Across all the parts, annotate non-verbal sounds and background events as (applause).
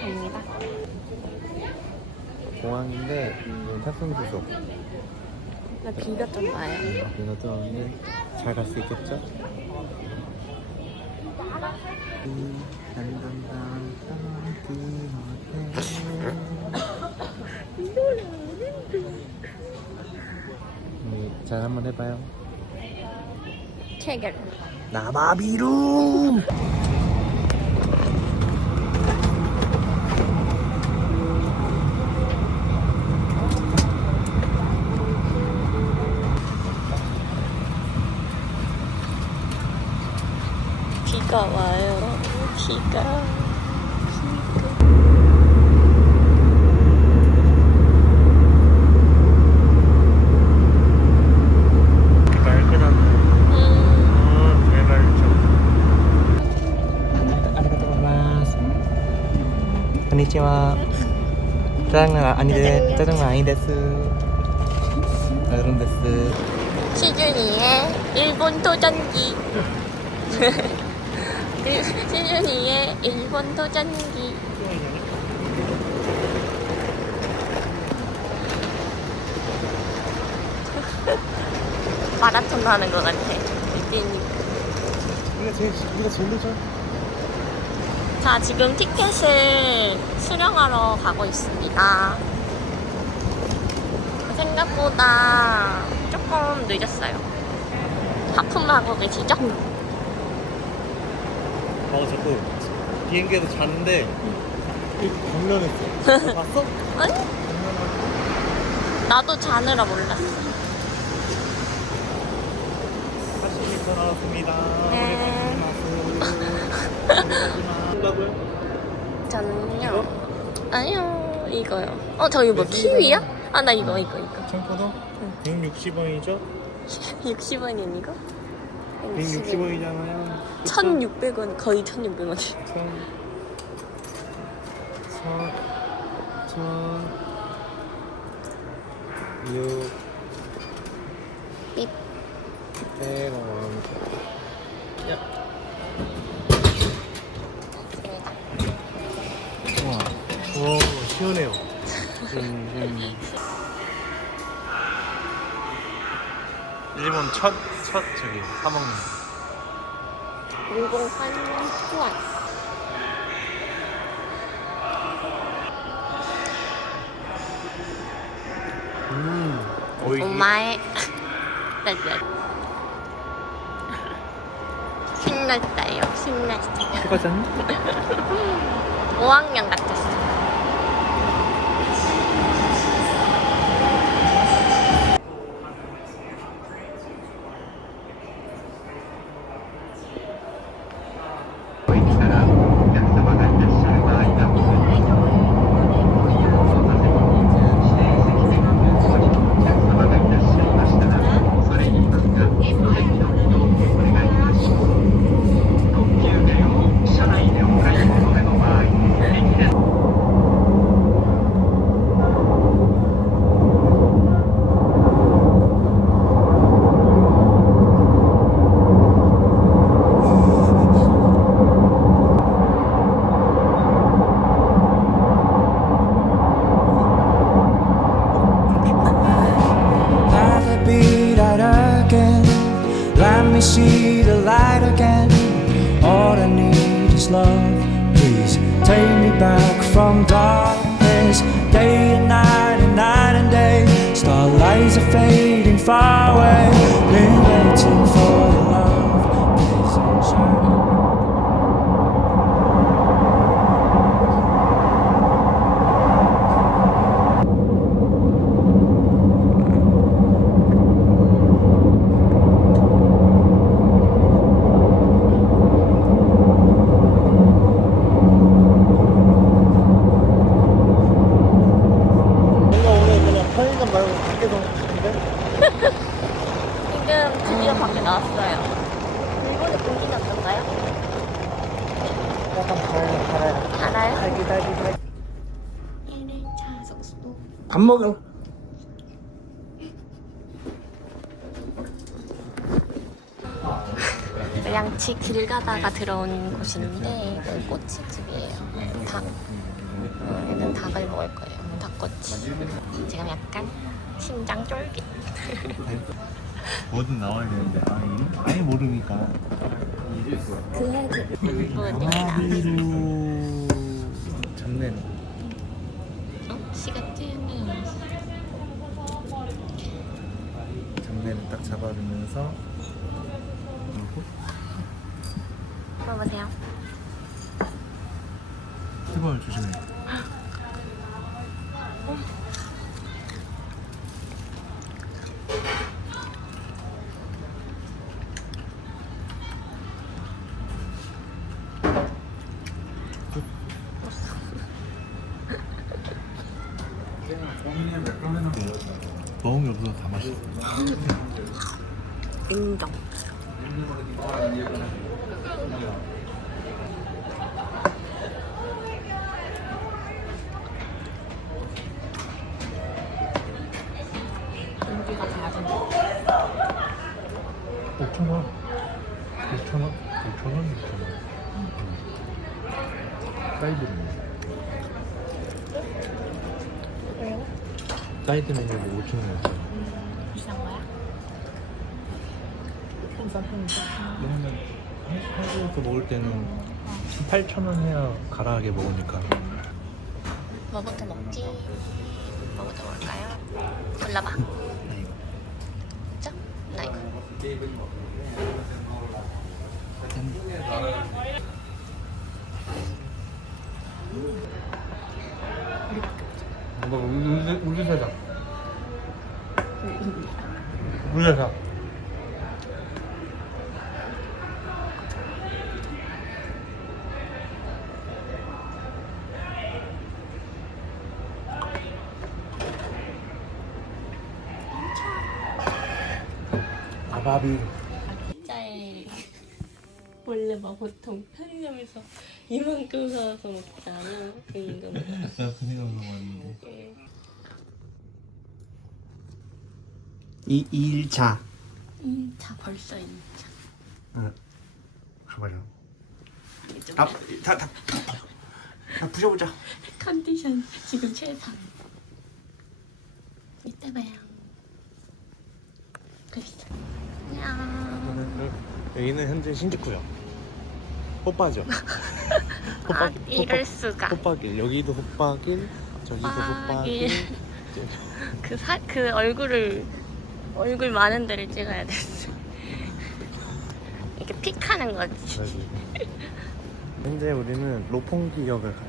갑니다. 공항인데 여기 탑승 주소. 나 비가 좀 와요. 비가 떴는데 잘 갈 수 있겠죠? 네, 잘 한번 해봐요. 체결. 나마비룸. 비가 와요. 비가. 음, 어, konnichiwa. 짜장면 아니데 짜장면 아니데스. 여러분 데스. 시준이의 일본 도전기. 그 시준이의 일본 도전기. (laughs) 마라톤 하는 것 같아. 뛰니까. 우리가 제일 우리가 제일 늦어. 자, 지금 티켓을 수령하러 가고 있습니다. 생각보다 조금 늦었어요. 하품하고 계시죠? 어 자꾸 비행기에서 자는데 강련했어. (laughs) 봤어? 아니? 나도 자느라 몰랐어. 80m 나왔습니다. 네. 한다고요? (laughs) 저는요. 아니요, 이거요. 어, 저기 뭐 키위야? 아, 나 이거, 이거, 이거. 청포도? 160원이죠? 60원이 이거? 160원이잖아요. 1,600원, 거의 1,600원. 천, 천, 천, 육, 삐. 백 원. 야. 우와, 오, 시원해요. 음, 음. 일본 첫, 첫 저기 사 먹는 공공산 후안. 음, 오이. 엄마의 짜잔. 신났어요. 신났어요. 똑같잖아? 5학년 (laughs) 같았 me see the light again. All I need is love. Please take me back from darkness. Day and night and night and day. Starlights are fading far 밖에 나왔어요. 근데 공기는 어떤가요? 약간 달, 달아요. 달아요? 달기 달기달. 1차 속도. 밥 먹으러. 양치 길 가다가 들어온 곳인데 여기 꼬치집이에요. 닭. 어, 얘는 닭을 먹을 거예요. 닭꼬치. 지금 약간 심장 쫄깃. (laughs) 뭐든 나와야 되는데 아, 이름 아예 모르니까. 잡내는. 어? 찌는. 잡내를 딱 잡아주면서 그리고 먹어보세요. 뜨거워 조심해. 공기가 다른데. 5천 원. 5천 원? 5천 원? 6천 원. 사이드는 왜요? 사이드 메뉴로 5천 원. 비싼 거야? 왜냐면 한국에서 먹을 때는 8천 원 해야 가라하게 먹으니까. 뭐부터 먹지? 뭐부터 먹을까요? 골라봐. (laughs) 뭐 우리 사장. 우리 사장. 아바비. 짜에 원래 막 보통 편의점에서 이만큼 사서 먹잖아. 그 임금으로. 나 그네가 먹었는데. 이 2일차. 2차 벌써 2차. 응. 가봐요. 좀 다, 다, 다, 다 부셔보자. 컨디션 지금 최상. 이따 봐요. 그리스. 안녕. 여기는 현재 신주쿠역. 호빠죠. (laughs) 아, 이럴 수가. 호빠길. 여기도 호빠길. 저기도 호빠길. 호빠길. (laughs) 그, 사, 그 얼굴을 얼굴 많은 데를 찍어야 됐어. 이렇게 픽하는 거지. 현재 우리는 로퐁기역을 가요.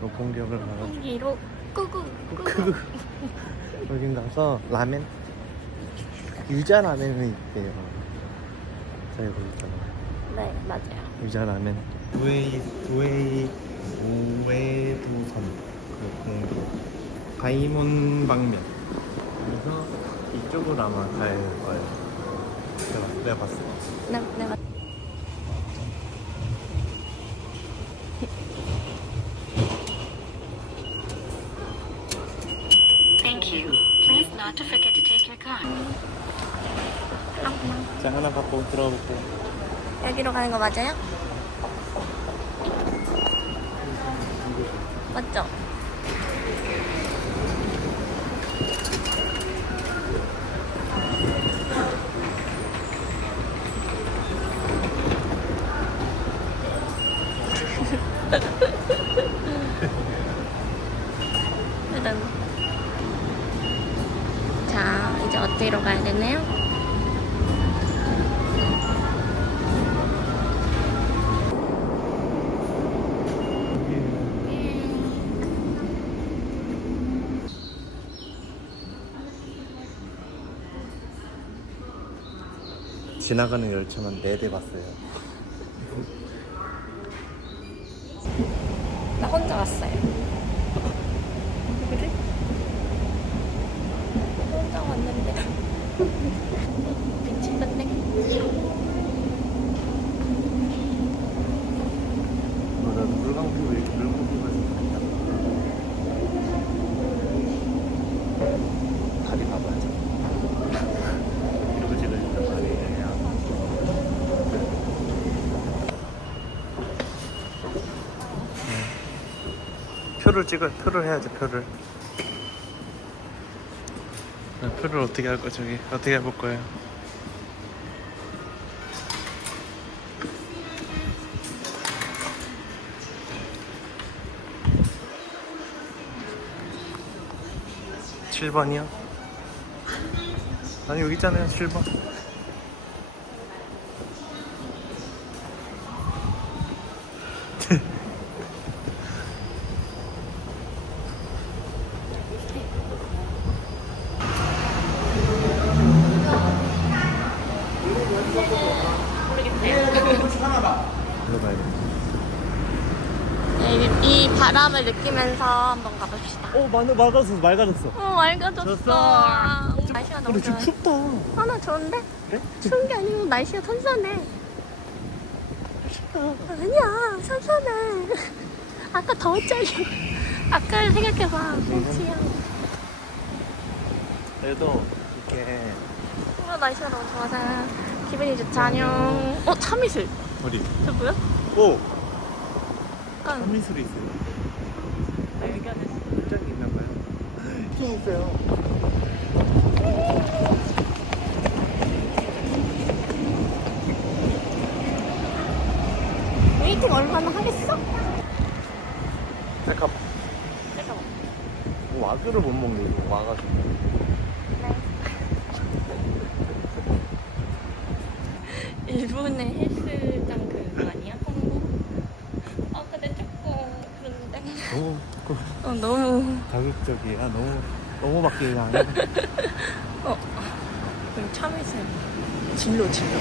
로퐁기역을 가서 공기로 꾸구 꾸구. 여긴 가서 라멘 유자 라멘은 있대요. 저희 있잖아요. 네 맞아요. 유자 라멘. 우에이 우에이 우에도섬 그 공도 가이몬 방면. 그래서 이쪽으로 아마 갈 거예요. 내가 내가 봤어. 네, 네 맞. 자 하나 갖고 들어볼게요. 여기로 가는 거 맞아요? 맞죠? 일단 자 이제 어디로 가야 되나요? 지나가는 열차만 네대 봤어요. 나 혼자 왔어요. 그래? 혼자 왔는데 미치겠네. 표를 찍어 표를 해야지 표를. 아, 표를 어떻게 할 거 저기 어떻게 해볼 거예요? 칠번이요 아니 여기 있잖아요 7번 네, 이 바람을 느끼면서 한번 가봅시다. 오 많이 맑아졌어 맑아졌어 어, 맑아졌어. 졌어. 날씨가 너무 근데 지금 좋아. 춥다 하나 좋은데? 그래? 추운 게 아니고 날씨가 선선해. 아니야, 선선해. 아까 더웠잖아. 아까를 생각해봐. 그렇지야. 그래도 이렇게 오늘 날씨가 너무 좋아서 기분이 좋지 안녕. 어, 참이슬. 어디? 저 뭐야? 오! 약간 한미술이 있어요 발견했어. 짝이 있나 봐요 좀 있어요 웨이팅 얼마나 하겠어? 잠깐 잠깐만. 와그를 못 먹네 이거 와가지고 일본의 헬스장 그거 아니야? 홍보? 아 근데 조금 그런데 너무 그 어, 너무 자극적이야. 너무 너무 바뀌게 하네 (laughs) 어 그럼 참이슬. 진로 진로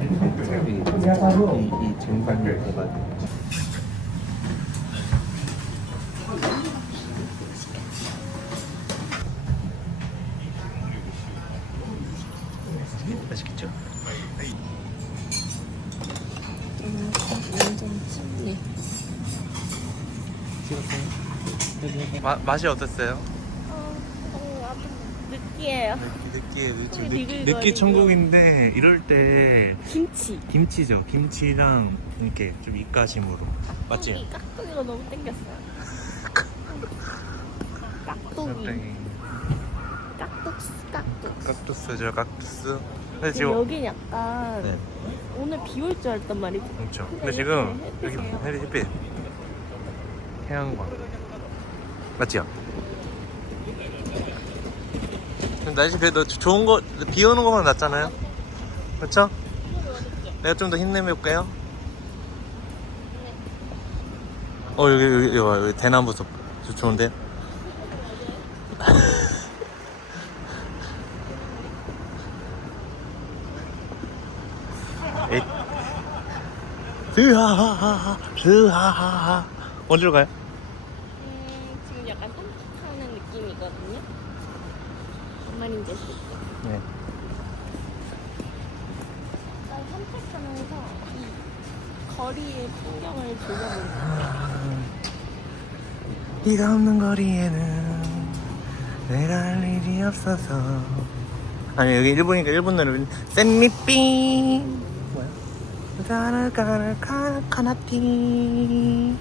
이, 이, 이 쟁반이 돼가지고 맛있겠죠? 완전 네. 마, 맛이 어땠어요? 어, 너무 아주 느끼해요 느끼해 좀 속이 느끼, 천국인데 이럴 때 김치. 김치죠. 김치랑 이렇게 좀 입가심으로. 맞지? 깍두기, 깍두기가 너무 땡겼어요. (laughs) 깍두기. 깍두기. 깍둑스 깍둑 깍두스죠 깍두스. 근데 근데 지금 여긴 약간 네. 오늘 비 올 줄 알았단 말이지? 그렇죠. 근데 지금 여기 햇빛이에요. 햇빛 햇빛. 태양광. 맞지요? 날씨 그래도 좋은 거 비 오는 거보다 낫잖아요 그렇죠? 내가 좀 더 힘내볼게요 어 여기 여기 여기, 여기 대나무 숲저 좋은데? (laughs) 에잇 스하하하 스하하하 어디로 가요? 음, 지금 약간 산책하는 느낌이거든요. 뭔 말인지 알수 있죠? 네. 일단 산책하면서 이 거리의 풍경을 즐겨보는 비가 없는 거리에는 내가 할 일이 없어서. 아니 여기 일본이니까 일본 노래 센미삐 뭐야? 가라가라 카나티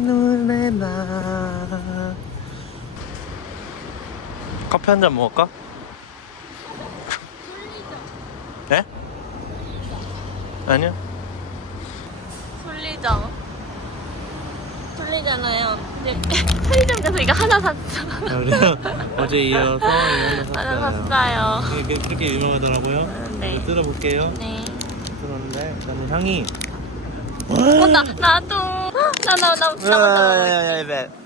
노래나 커피 한 잔 먹을까? 네? 아니요 솔리죠? 솔리잖아요. 근데 편의점 가서 이거 하나 샀어. 어제 이어서 이거 (laughs) 하나 샀어요 샀어요. 이게 그렇게 유명하더라고요 네. 뜯어볼게요 네. 뜯었는데 저는 향이 어, 나, 나도. 나, 나, 나, 나, 나, 나, 나. 네. 자.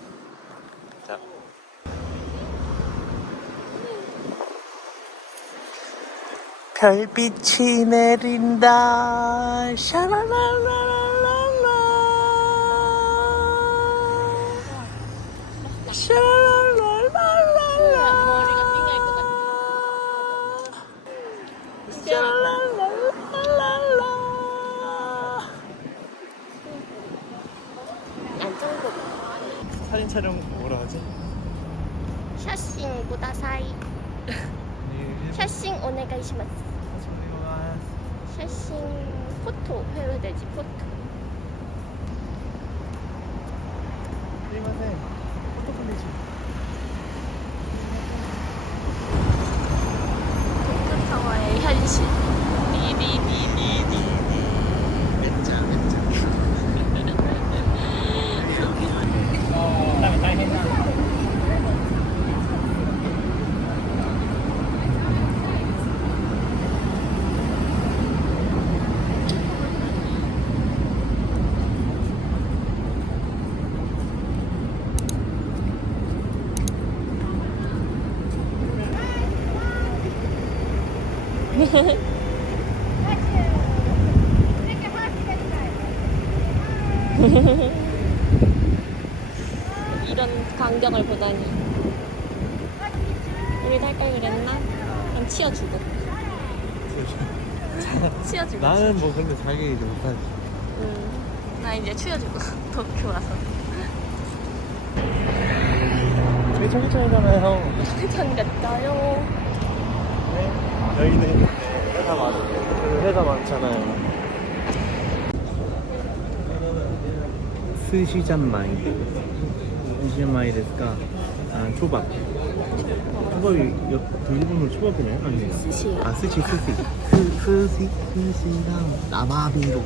별빛이 내린다. 샤라라라라라 샤라라라라라. 샤라라라라라. 사진 촬영 뭐라 하지? 셔싱 보다 사이. 셔싱 오네가이시마스. 샤싱 포토 해야 되지 포토. 도쿄 타워의 현실. 리리리리리리. 그쵸 그쵸. 이런 광경을 보다니. 우리도 할걸 그랬나? 그럼 치워주고. 치워주고. 나는 뭐 근데 자기 이제 못하지. 응. 나 이제 치워주고 도쿄 와서. 우리 청첩이잖아요. 전 같아요. 여기는 회사 많 회사 많잖아요. 스시잔마이. 스시잔마이 데스까? 아, 초밥. 초밥이 여- 그 일본어 초밥이네? 아니에요? 스시예요. 아, 스시, 스시. 스, 스시, 스시랑 나마비로.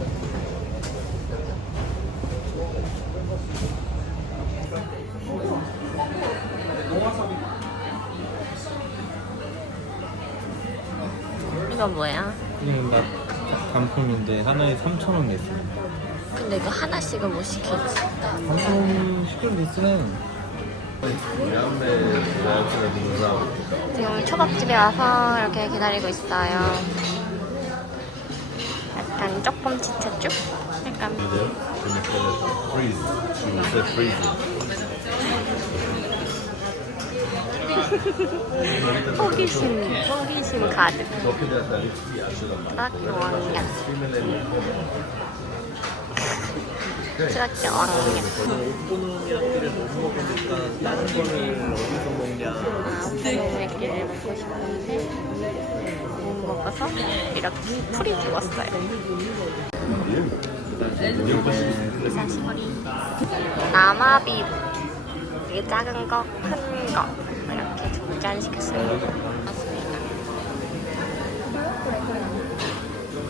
이건 뭐야? 그냥 나 단품인데 하나에 3,000원 냈어요. 근데 이거 하나씩은 못 시켰지. 단품 시켜도 됐어요. 지금 초밥집에 와서 이렇게 기다리고 있어요. 약간 조금 지쳤죠? 약간 호기심, 호기심 가득. 먹냐. 아, 오코노미야끼를 먹고 싶은데 못 먹어서 이렇게 풀이 죽었어요. 사시머리 나마비루 이게 작은 거, 큰 거 잔 시켰습니다. 맞습니다.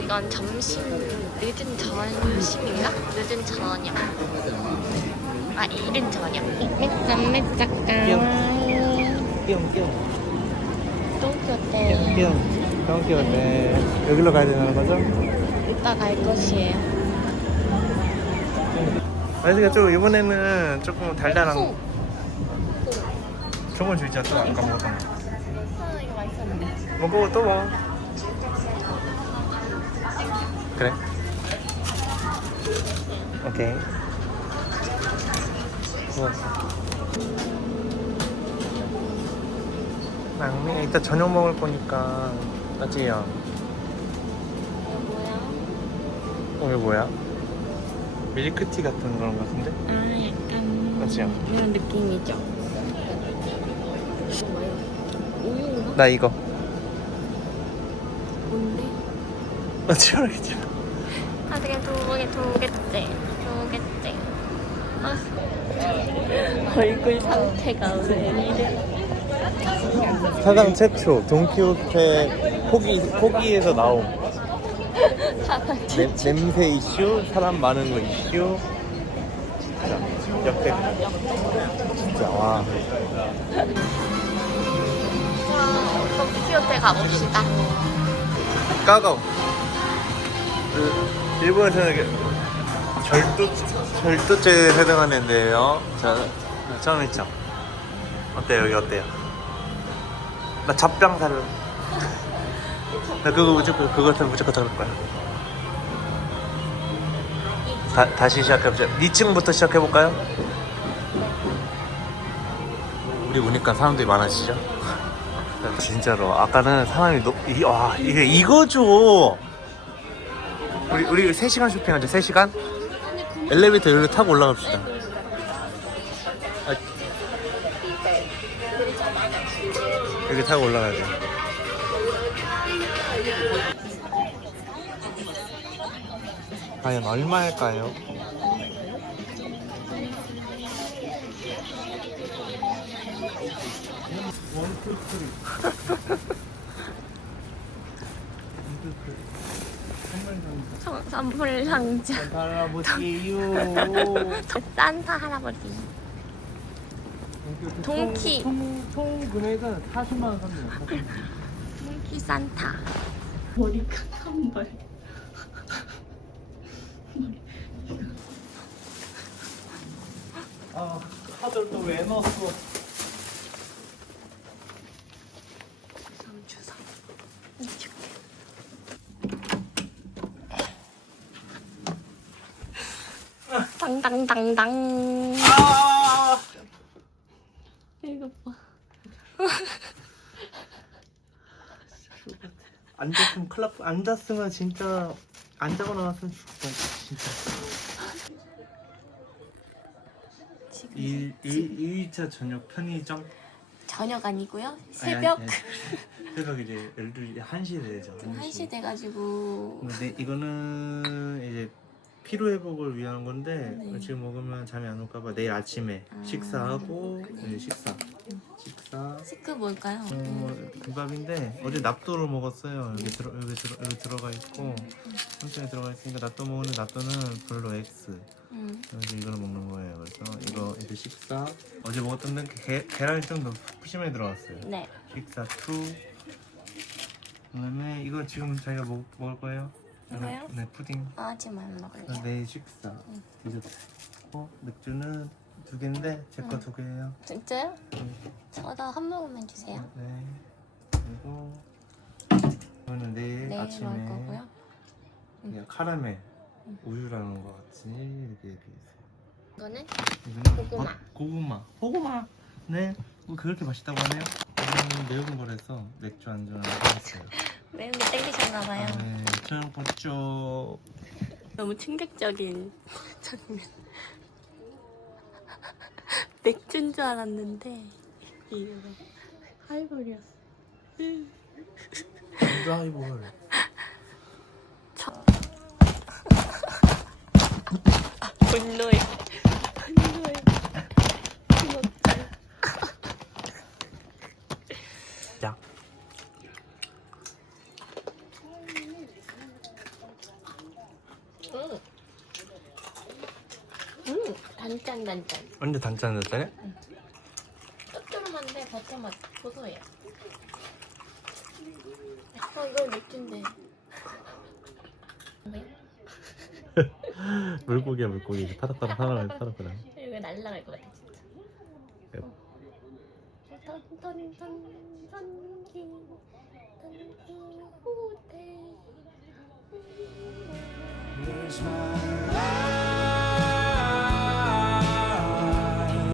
이건 점심 늦은 점심인가? 늦은 저녁. 아 이른 저녁. 가와이. 뿅뿅. 도쿄대 뿅뿅. 뿅뿅. 여기로 가야 되는 거죠? 이따 갈 것이에요. 아이스가 좀 이번에는 조금 달달한 소. 저건 주지 않죠? 아까 먹었던 거. 아 이거 맛있었는데. 먹고 또 먹어. 그래. 오케이. 좋았어. 막내 이따 저녁 먹을 거니까 맞지요? 뭐야? 오늘 뭐야? 밀크티 같은 그런 거 같은데? 아 약간 맞지요? 이런 느낌이죠. 나 이거. 뭔데? 나 치열하겠지. 아 되게 두 개, 두 개째, 두 개째. 아 얼굴 상태가 왜 이래? 사상 최초 돈키호테 포기 포기에서 나온 사상 냄, 냄새 이슈, 사람 많은 거 이슈. 진짜 역대. 진짜 와. 도쿄테 가봅시다. 까가오. 그 일본에서는 절도 절도죄에 해당하는 데예요. 자 처음 했죠. 어때요 여기 어때요? 나 잡병 살래. 나 그거 무조건 그거 무조건 들을 거야. 다, 다시 시작해보자. 2층부터 시작해볼까요? 우리 오니까 사람들이 많아지죠? 진짜로. 아까는 사람이 너, 이, 와 이게 이거죠. 우리 우리 3시간 쇼핑하죠 3시간? 엘리베이터 여기로 타고 올라갑시다. 아, 여기 타고 올라가야 돼. 과연 얼마일까요? 선- 선물 상자. 할아버지요. (laughs) 산타 할아버지. 동키. 총, 총 금액은 40만 원 삽니다. 동키 산타. 머리가 한 발. 아, 카드를 또왜 넣었어? 주사. 이쪽에. 당당당당. 아! 이거 봐. 앉았으면 뻔- 앉았으면 진짜 안 자고 나왔으면 죽을 뻔 진짜. 지금 1, 1, 2차 저녁 편의점 저녁 아니고요. 아니, 새벽. 아니, 아니. 새벽 이제 12시 1시 되죠. 지금 1시 돼가지고 근데 이거는 이제 피로 회복을 위한 건데 네. 지금 먹으면 잠이 안 올까봐 내일 아침에 아, 식사하고 그렇구나. 네, 식사 식사 시크 뭘까요? 어, 김밥인데 어제 납도를 먹었어요 여기 들어 여기 들어 여기 들어가 있고 천천히 들어가 있으니까 납도 먹는데 납도는 별로 X 음. 그래서 이거를 먹는 거예요 그래서 이거 이제 식사 어제 먹었던 데 게, 계란이 좀더 푸짐하게 들어갔어요 네. 식사 2 그다음에 이거 지금 자기가 먹, 먹을 거예요? 이거요? 네 푸딩 아직만 먹을래요. 내일 식사 디저트 어, 맥주는 두 개인데 제 거 두 개예요 진짜요? 네. 저도 한 모금만 주세요. 네 그리고 이거는 내일 내일 아침에 먹을 거고요. 그냥 카라멜 우유라는 거 같이 이렇게 이렇게 있어요 이거는 이거는 고구마. 어? 고구마 고구마 네뭐 그렇게 맛있다고 하네요 이거는 매운 거라서 맥주 안주는 하겠어요 (laughs) 매운 게 땡기셨나봐요. 네 저는 봤죠 너무 충격적인 (laughs) 장면. 맥주인 줄 알았는데 하이볼이었어. 드라이볼 (laughs) 분노의 단짠 단짠. 언제 단짠 됐어요? 짭조름한데 버터 맛 고소해요. 어, 이거 맥주인데. 왜? (laughs) 물고기야 물고기 파닥파닥 사람 파닥파닥 이거 날라갈 것 같아 진짜. 턴턴턴 턴기 턴기 호텔.